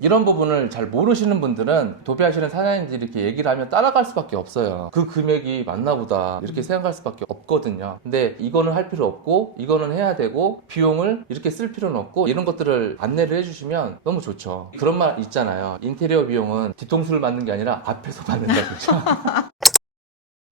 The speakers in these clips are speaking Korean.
이런 부분을 잘 모르시는 분들은 도배하시는 사장님들이 이렇게 얘기를 하면 따라갈 수밖에 없어요. 그 금액이 맞나 보다 이렇게 생각할 수밖에 없거든요. 근데 이거는 할 필요 없고 이거는 해야 되고 비용을 이렇게 쓸 필요는 없고 이런 것들을 안내를 해주시면 너무 좋죠. 그런 말 있잖아요. 인테리어 비용은 뒤통수를 맞는 게 아니라 앞에서 맞는다, 그렇죠?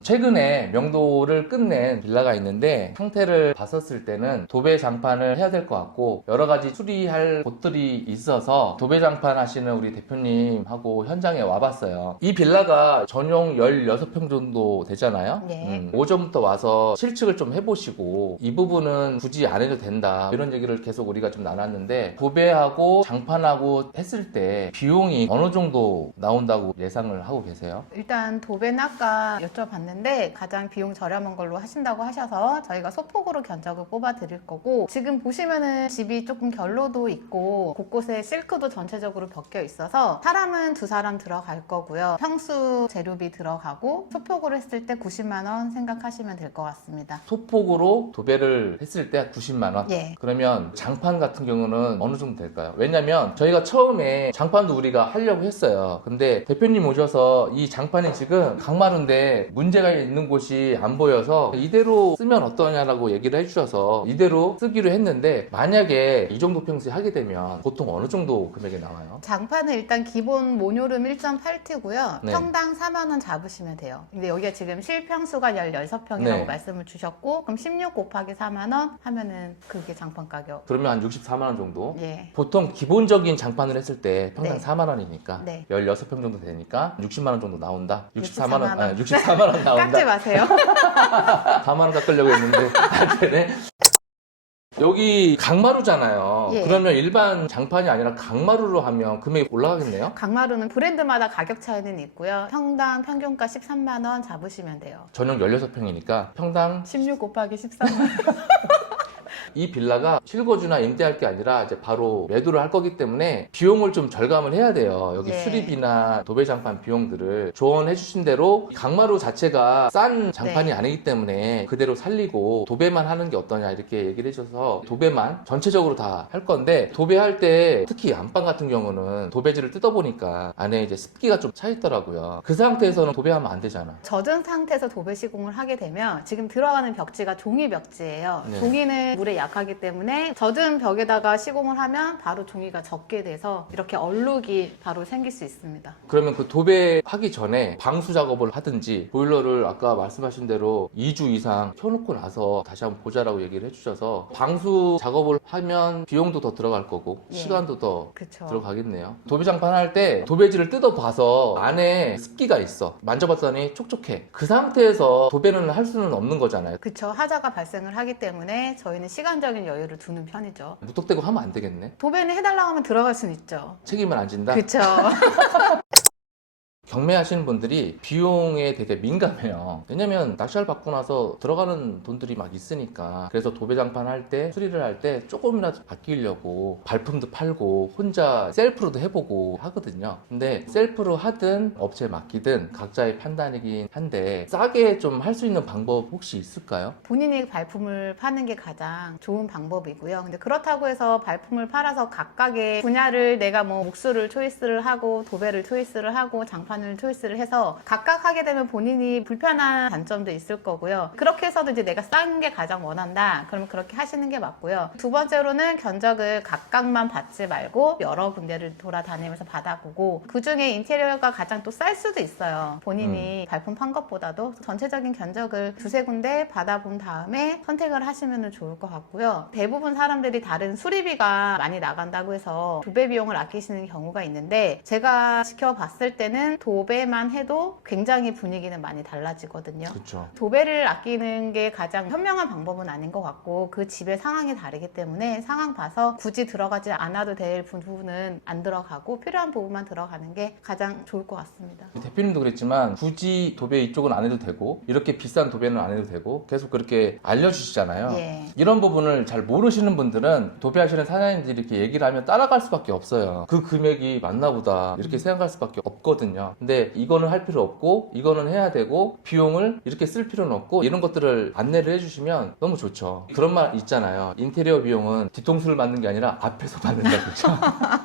최근에 명도를 끝낸 빌라가 있는데 상태를 봤었을 때는 도배 장판을 해야 될 것 같고 여러 가지 수리할 곳들이 있어서 도배 장판 하시는 우리 대표님하고 현장에 와봤어요. 이 빌라가 전용 16평 정도 되잖아요. 네. 오전부터 와서 실측을 좀 해보시고 이 부분은 굳이 안 해도 된다 이런 얘기를 계속 우리가 좀 나눴는데 도배하고 장판하고 했을 때 비용이 어느 정도 나온다고 예상을 하고 계세요? 일단 도배는 아까 여쭤봤는데 가장 비용 저렴한 걸로 하신다고 하셔서 저희가 소폭으로 견적을 뽑아 드릴 거고, 지금 보시면은 집이 조금 결로도 있고 곳곳에 실크도 전체적으로 벗겨 있어서 사람은 2사람 들어갈 거고요. 평수 재료비 들어가고 소폭으로 했을 때 90만 원 생각하시면 될 것 같습니다. 소폭으로 도배를 했을 때 90만 원? 예. 그러면 장판 같은 경우는 어느 정도 될까요? 왜냐면 저희가 처음에 장판도 우리가 하려고 했어요. 근데 대표님 오셔서 이 장판이 지금 강마루인데 문제가 있는 곳이 안 보여서 이대로 쓰면 어떠냐라고 얘기를 해주셔서 이대로 쓰기로 했는데, 만약에 이 정도 평수에 하게 되면 보통 어느 정도 금액이 나와요? 장판은 일단 기본 모뇰름 1.8T고요. 네. 평당 4만 원 잡으시면 돼요. 근데 여기가 지금 실평수가 16평이라고 네. 말씀을 주셨고, 그럼 16 곱하기 4만 원 하면은 그게 장판 가격. 그러면 한 64만 원 정도? 예. 보통 기본적인 장판을 했을 때 평당 네. 4만 원이니까 네. 16평 정도 되니까 60만 원 정도 나온다. 64만 원, 64만 원. 아니, 64만 원 나온다. 깎지 마세요. 4만 원 깎으려고 했는데 안 되네. 여기 강마루잖아요. 예. 그러면 일반 장판이 아니라 강마루로 하면 금액이 올라가겠네요? 강마루는 브랜드마다 가격 차이는 있고요. 평당 평균가 13만 원 잡으시면 돼요. 전용 16평이니까 평당 16 곱하기 13만 원. 이 빌라가 실거주나 임대할 게 아니라 이제 바로 매도를 할 거기 때문에 비용을 좀 절감을 해야 돼요. 여기 네. 수리비나 도배장판 비용들을 조언해 주신 대로 강마루 자체가 싼 장판이 네. 아니기 때문에 그대로 살리고 도배만 하는 게 어떠냐 이렇게 얘기를 해줘서 도배만 전체적으로 다 할 건데, 도배할 때 특히 안방 같은 경우는 도배지를 뜯어보니까 안에 이제 습기가 좀 차 있더라고요. 그 상태에서는 도배하면 안 되잖아. 젖은 상태에서 도배 시공을 하게 되면 지금 들어가는 벽지가 종이 벽지예요. 네. 종이는 물에 약하기 때문에 젖은 벽에다가 시공을 하면 바로 종이가 젖게 돼서 이렇게 얼룩이 바로 생길 수 있습니다. 그러면 그 도배하기 전에 방수 작업을 하든지 보일러를 아까 말씀하신 대로 2주 이상 켜놓고 나서 다시 한번 보자라고 얘기를 해주셔서 방수 작업을 하면 비용도 더 들어갈 거고 예. 시간도 더 그쵸. 들어가겠네요. 도배장판 할 때 도배지를 뜯어봐서 안에 습기가 있어. 만져봤더니 촉촉해. 그 상태에서 도배는 할 수는 없는 거잖아요. 그쵸. 하자가 발생을 하기 때문에 저희는 시간적인 여유를 두는 편이죠. 무턱대고 하면 안 되겠네. 도배는 해달라고 하면 들어갈 수는 있죠. 책임을 안 진다? 그쵸. 경매하시는 분들이 비용에 되게 민감해요. 왜냐면 낙찰 받고 나서 들어가는 돈들이 막 있으니까. 그래서 도배장판 할 때, 수리를 할 때 조금이라도 바뀌려고 발품도 팔고 혼자 셀프로도 해보고 하거든요. 근데 셀프로 하든 업체에 맡기든 각자의 판단이긴 한데 싸게 좀 할 수 있는 방법 혹시 있을까요? 본인이 발품을 파는 게 가장 좋은 방법이고요. 근데 그렇다고 해서 발품을 팔아서 각각의 분야를 내가 뭐 목수를 초이스를 하고 도배를 초이스를 하고 장판을 초이스를 해서 각각 하게 되면 본인이 불편한 단점도 있을 거고요. 그렇게 해서도 이제 내가 싼 게 가장 원한다. 그러면 그렇게 하시는 게 맞고요. 두 번째로는 견적을 각각만 받지 말고 여러 군데를 돌아다니면서 받아보고, 그 중에 인테리어가 가장 또 쌀 수도 있어요. 본인이 발품 판 것보다도 전체적인 견적을 두세 군데 받아본 다음에 선택을 하시면 좋을 것 같고요. 대부분 사람들이 다른 수리비가 많이 나간다고 해서 도배 비용을 아끼시는 경우가 있는데, 제가 지켜봤을 때는 도배만 해도 굉장히 분위기는 많이 달라지거든요. 그렇죠. 도배를 아끼는 게 가장 현명한 방법은 아닌 것 같고, 그 집의 상황이 다르기 때문에 상황 봐서 굳이 들어가지 않아도 될 부분은 안 들어가고 필요한 부분만 들어가는 게 가장 좋을 것 같습니다. 대표님도 그랬지만 굳이 도배 이쪽은 안 해도 되고 이렇게 비싼 도배는 안 해도 되고 계속 그렇게 알려주시잖아요. 예. 이런 부분을 잘 모르시는 분들은 도배하시는 사장님들이 이렇게 얘기를 하면 따라갈 수밖에 없어요. 그 금액이 맞나 보다 이렇게 생각할 수밖에 없거든요. 근데 이거는 할 필요 없고 이거는 해야 되고 비용을 이렇게 쓸 필요는 없고 이런 것들을 안내를 해주시면 너무 좋죠. 그런 말 있잖아요. 인테리어 비용은 뒤통수를 맞는 게 아니라 앞에서 맞는다 그렇죠?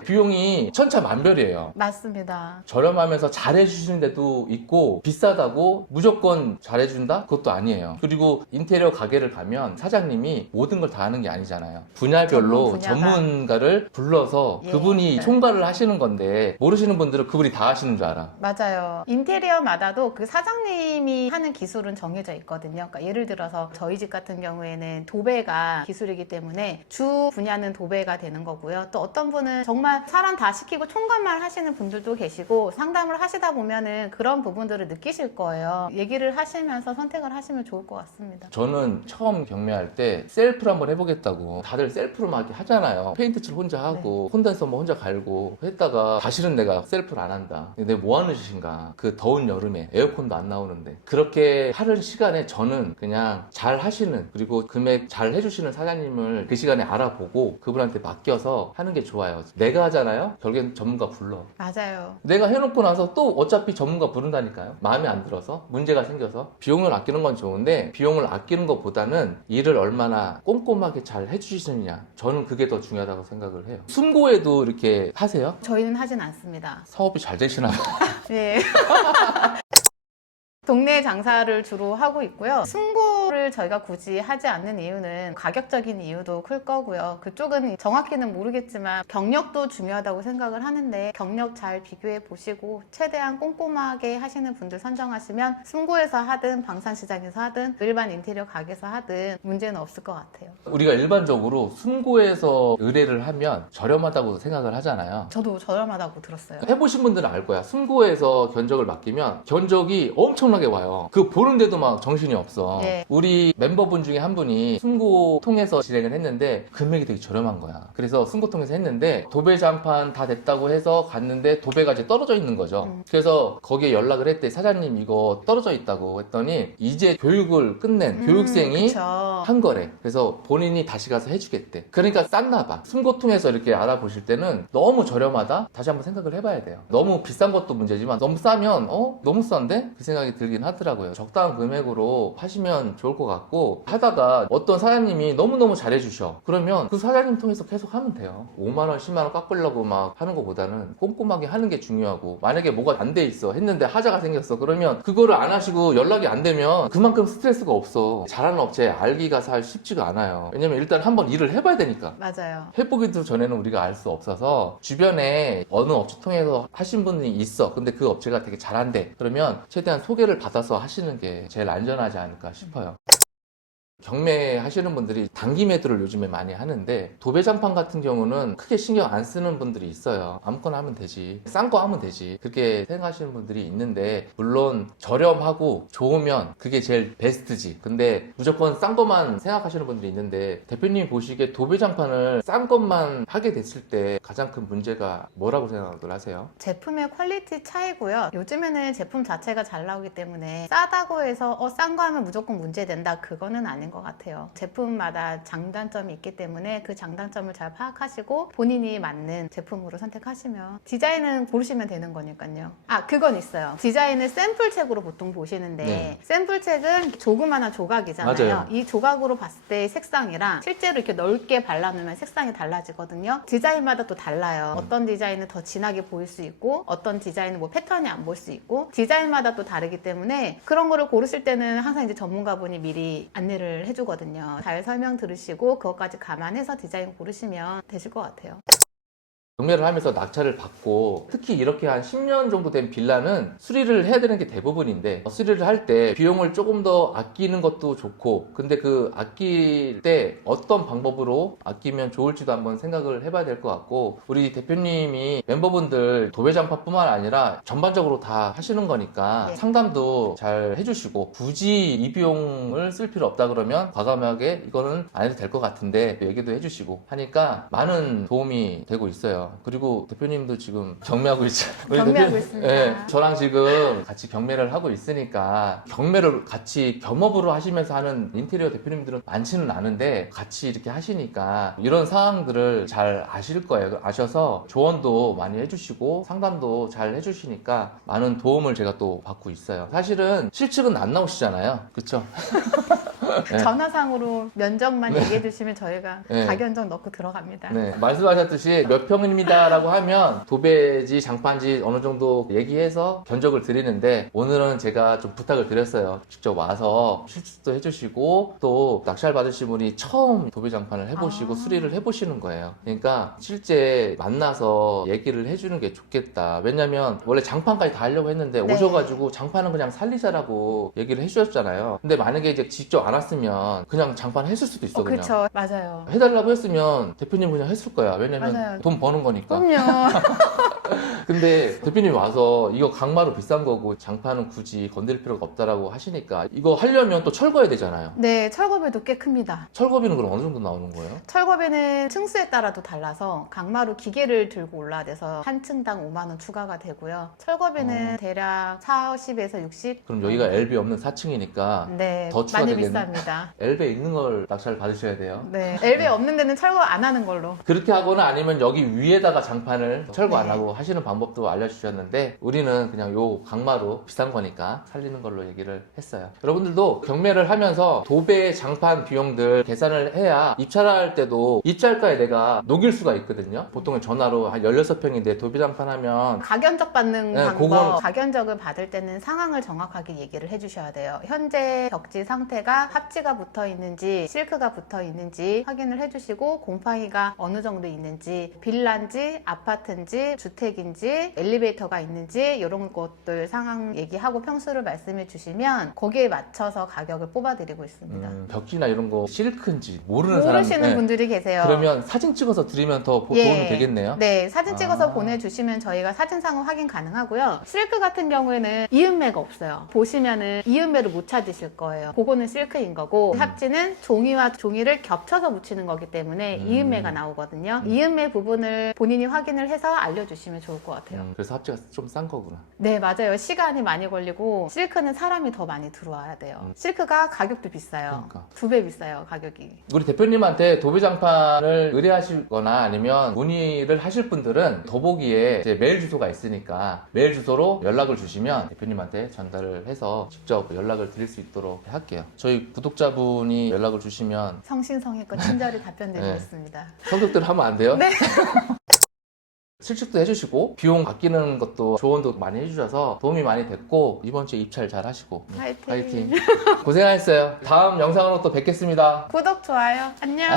비용이 천차만별이에요. 맞습니다. 저렴하면서 잘해주시는 데도 있고 비싸다고 무조건 잘해준다? 그것도 아니에요. 그리고 인테리어 가게를 가면 사장님이 모든 걸 다 하는 게 아니잖아요. 분야별로 전문가를 불러서 예. 그분이 네. 총괄을 하시는 건데 모르시는 분들은 그분이 다 하시는 줄 알아. 맞아요. 인테리어마다도 그 사장님이 하는 기술은 정해져 있거든요. 그러니까 예를 들어서 저희 집 같은 경우에는 도배가 기술이기 때문에 주 분야는 도배가 되는 거고요. 또 어떤 분은 정말 사람 다 시키고 총괄만 하시는 분들도 계시고 상담을 하시다 보면은 그런 부분들을 느끼실 거예요. 얘기를 하시면서 선택을 하시면 좋을 것 같습니다. 저는 처음 경매할 때 셀프를 한번 해보겠다고 다들 셀프로 막 이렇게 하잖아요. 페인트 칠 혼자 하고 콘덴서 뭐 혼자 갈고 했다가 다시는 내가 셀프를 안 한다. 근데 뭐 하는 짓인가. 그 더운 여름에 에어컨도 안 나오는데 그렇게 하는 시간에 저는 그냥 잘 하시는 그리고 금액 잘 해주시는 사장님을 그 시간에 알아보고 그분한테 맡겨서 하는 게 좋아요. 내가 하잖아요. 결국엔 전문가 불러. 맞아요. 내가 해놓고 나서 또 어차피 전문가 부른다니까요. 마음에 안 들어서 문제가 생겨서 비용을 아끼는 건 좋은데 비용을 아끼는 것보다는 일을 얼마나 꼼꼼하게 잘 해주시느냐 저는 그게 더 중요하다고 생각을 해요. 숨고에도 이렇게 하세요? 저희는 하진 않습니다. 사업이 잘 되시나 봐요. 네. 동네 장사를 주로 하고 있고요. 승고를 저희가 굳이 하지 않는 이유는 가격적인 이유도 클 거고요. 그쪽은 정확히는 모르겠지만 경력도 중요하다고 생각을 하는데 경력 잘 비교해 보시고 최대한 꼼꼼하게 하시는 분들 선정하시면 승고에서 하든 방산시장에서 하든 일반 인테리어 가게에서 하든 문제는 없을 것 같아요. 우리가 일반적으로 숨고에서 의뢰를 하면 저렴하다고 생각을 하잖아요. 저도 저렴하다고 들었어요. 해보신 분들은 알 거야. 숨고에서 견적을 맡기면 견적이 엄청나게 와요. 그거 보는데도 막 정신이 없어. 예. 우리 멤버분 중에 한 분이 숨고 통해서 진행을 했는데 금액이 되게 저렴한 거야. 그래서 숨고 통해서 했는데 도배 잔판 다 됐다고 해서 갔는데 도배가 이제 떨어져 있는 거죠. 그래서 거기에 연락을 했대. 사장님 이거 떨어져 있다고 했더니 이제 교육을 끝낸 교육생이 그쵸. 한 거래. 그래서 본인이 다시 가서 해주겠대. 그러니까 쌌나 봐. 숨고통에서 이렇게 알아보실 때는 너무 저렴하다? 다시 한번 생각을 해봐야 돼요. 너무 비싼 것도 문제지만 너무 싸면 너무 싼데? 그 생각이 들긴 하더라고요. 적당한 금액으로 하시면 좋을 것 같고 하다가 어떤 사장님이 너무너무 잘해주셔. 그러면 그 사장님 통해서 계속 하면 돼요. 5만원, 10만원 깎으려고 막 하는 것보다는 꼼꼼하게 하는 게 중요하고 만약에 뭐가 안 돼 있어 했는데 하자가 생겼어. 그러면 그거를 안 하시고 연락이 안 되면 그만큼 스트레스가 없어. 잘하는 업체 알기가 잘 쉽지가 않아요. 왜냐면 일단 한번 일을 해봐야 되니까. 맞아요. 해보기도 전에는 우리가 알 수 없어서 주변에 어느 업체 통해서 하신 분이 있어. 근데 그 업체가 되게 잘한대. 그러면 최대한 소개를 받아서 하시는 게 제일 안전하지 않을까 싶어요. 경매 하시는 분들이 단기 매도를 요즘에 많이 하는데 도배장판 같은 경우는 크게 신경 안 쓰는 분들이 있어요. 아무거나 하면 되지, 싼 거 하면 되지, 그렇게 생각하시는 분들이 있는데 물론 저렴하고 좋으면 그게 제일 베스트지. 근데 무조건 싼 것만 생각하시는 분들이 있는데 대표님이 보시기에 도배장판을 싼 것만 하게 됐을 때 가장 큰 문제가 뭐라고 생각을 하세요? 제품의 퀄리티 차이고요. 요즘에는 제품 자체가 잘 나오기 때문에 싸다고 해서 싼 거 하면 무조건 문제된다. 그거는 아닌 것 같아요. 제품마다 장단점이 있기 때문에 그 장단점을 잘 파악하시고 본인이 맞는 제품으로 선택하시면 디자인은 고르시면 되는 거니까요. 그건 있어요. 디자인을 샘플책으로 보통 보시는데 네. 샘플책은 조그마한 조각이잖아요. 맞아요. 이 조각으로 봤을 때 색상이랑 실제로 이렇게 넓게 발라놓으면 색상이 달라지거든요. 디자인마다 또 달라요. 어떤 디자인은 더 진하게 보일 수 있고 어떤 디자인은 뭐 패턴이 안 보일 수 있고 디자인마다 또 다르기 때문에 그런 거를 고르실 때는 항상 이제 전문가분이 미리 안내를 해주거든요. 잘 설명 들으시고 그것까지 감안해서 디자인 고르시면 되실 것 같아요. 경매를 하면서 낙찰을 받고 특히 이렇게 한 10년 정도 된 빌라는 수리를 해야 되는 게 대부분인데 수리를 할 때 비용을 조금 더 아끼는 것도 좋고 근데 그 아낄 때 어떤 방법으로 아끼면 좋을지도 한번 생각을 해봐야 될 것 같고 우리 대표님이 멤버분들 도배장판뿐만 아니라 전반적으로 다 하시는 거니까 네. 상담도 잘 해주시고 굳이 이 비용을 쓸 필요 없다 그러면 과감하게 이거는 안 해도 될 것 같은데 얘기도 해주시고 하니까 많은 도움이 되고 있어요. 있어요. 그리고 대표님도 지금 경매하고 있잖아요. 우리 경매하고 대표님, 있습니다. 예, 저랑 지금 같이 경매를 하고 있으니까 경매를 같이 겸업으로 하시면서 하는 인테리어 대표님들은 많지는 않은데 같이 이렇게 하시니까 이런 상황들을 잘 아실 거예요. 아셔서 조언도 많이 해주시고 상담도 잘 해주시니까 많은 도움을 제가 또 받고 있어요. 사실은 실측은 안 나오시잖아요. 그쵸? 네. 전화상으로 면적만 얘기해 주시면 저희가 네. 가격정 넣고 들어갑니다. 네, 말씀하셨듯이 몇 평입니다라고 하면 도배지, 장판지 어느 정도 얘기해서 견적을 드리는데 오늘은 제가 좀 부탁을 드렸어요. 직접 와서 실습도 해주시고 또 낙찰 받으신 분이 처음 도배 장판을 해보시고 수리를 해보시는 거예요. 그러니까 실제 만나서 얘기를 해주는 게 좋겠다. 왜냐면 원래 장판까지 다 하려고 했는데 네. 오셔가지고 장판은 그냥 살리자라고 얘기를 해주셨잖아요. 근데 만약에 이제 직접 안 왔으면 그냥 장판 했을 수도 있어. 그냥. 그렇죠. 맞아요. 해달라고 했으면 대표님 그냥 했을 거야. 왜냐면 맞아요. 돈 버는 거니까. 그럼요. 근데 대표님이 와서 이거 강마루 비싼 거고 장판은 굳이 건드릴 필요가 없다라고 하시니까 이거 하려면 또 철거해야 되잖아요. 네, 철거비도 꽤 큽니다. 철거비는 그럼 어느 정도 나오는 거예요? 철거비는 층수에 따라도 달라서 강마루 기계를 들고 올라야 돼서 한 층당 5만 원 추가가 되고요. 철거비는 대략 40에서 60. 그럼 여기가 엘베 없는 4층이니까 네, 더 많이 추가되겠네. 비쌉니다. 엘베 있는 걸 낙찰 받으셔야 돼요. 네, 엘베 없는 데는 철거 안 하는 걸로. 그렇게 하거나 아니면 여기 위에다가 장판을 철거 안 네. 하고 하시는 방법도 알려주셨는데 우리는 그냥 요 강마루 비싼 거니까 살리는 걸로 얘기를 했어요. 여러분들도 경매를 하면서 도배 장판 비용들 계산을 해야 입찰할 때도 입찰가에 내가 녹일 수가 있거든요. 보통은 전화로 한 16평인데 도배 장판 하면 가견적 받는 네, 방법, 그건- 가견적을 받을 때는 상황을 정확하게 얘기를 해주셔야 돼요. 현재 벽지 상태가 합지가 붙어 있는지 실크가 붙어 있는지 확인을 해주시고 곰팡이가 어느 정도 있는지 빌라인지 아파트인지 주택인지 엘리베이터가 있는지 이런 것들 상황 얘기하고 평수를 말씀해 주시면 거기에 맞춰서 가격을 뽑아드리고 있습니다. 벽지나 이런 거 실크인지 모르는 사람 모르시는 분들이 계세요. 그러면 사진 찍어서 드리면 더 예. 도움이 되겠네요. 네, 사진 찍어서 아. 보내주시면 저희가 사진상은 확인 가능하고요. 실크 같은 경우에는 이음매가 없어요. 보시면은 이음매를 못 찾으실 거예요. 그거는 실크인 거고 합지는 종이와 종이를 겹쳐서 붙이는 거기 때문에 이음매가 나오거든요. 이음매 부분을 본인이 확인을 해서 알려주시면 좋을 것 같아요. 그래서 합지가 좀 싼 거구나. 네, 맞아요. 시간이 많이 걸리고 실크는 사람이 더 많이 들어와야 돼요. 실크가 가격도 비싸요. 그러니까. 2배 비싸요, 가격이. 우리 대표님한테 도배장판을 의뢰하시거나 아니면 문의를 하실 분들은 더보기에 이제 메일 주소가 있으니까 메일 주소로 연락을 주시면 대표님한테 전달을 해서 직접 연락을 드릴 수 있도록 할게요. 저희 구독자분이 연락을 주시면 성신성의껏 친절히 답변 드리겠습니다. 성격대로 하면 안 돼요? 네. 실측도 해주시고 비용 아끼는 것도 조언도 많이 해주셔서 도움이 많이 됐고 이번 주에 입찰 잘 하시고 화이팅. 화이팅. 고생하셨어요. 다음 영상으로 또 뵙겠습니다. 구독, 좋아요. 안녕.